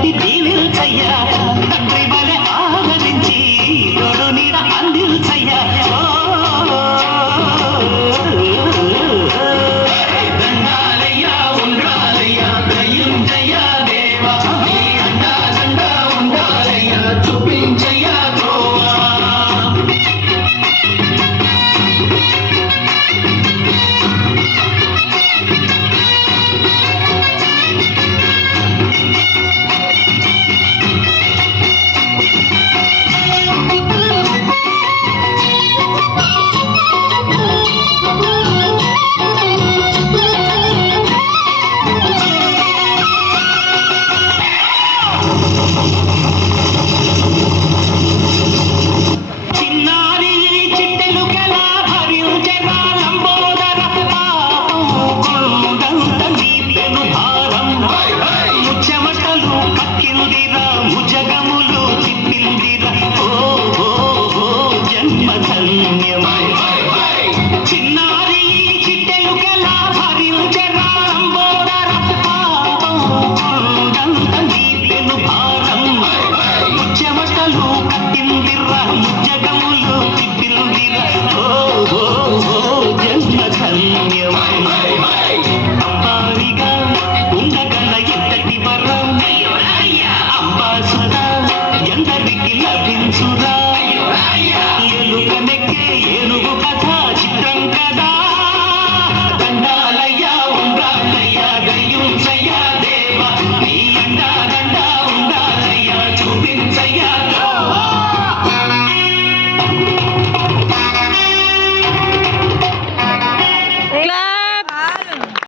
తట్టి దీవిల్చయ్యా తండ్రి వలె ఆదరించి తోడు నీడ అందిల్చయ్యా దండాలయ్యా ఉండాలయ్యా దయించయ్యా దేవా నీ అండా దండా ఉండాలయ్యా చూపించయ్యా ద్రోవా చిన్నారి చిట్టెలు గలా భరించరాంబోదర పాపంత నీపెను భారం ముచ్చమటలు కట్టిందిర్రా ముచ్చగములు తిప్పిందిరా ఓ జన్మ ధన్యం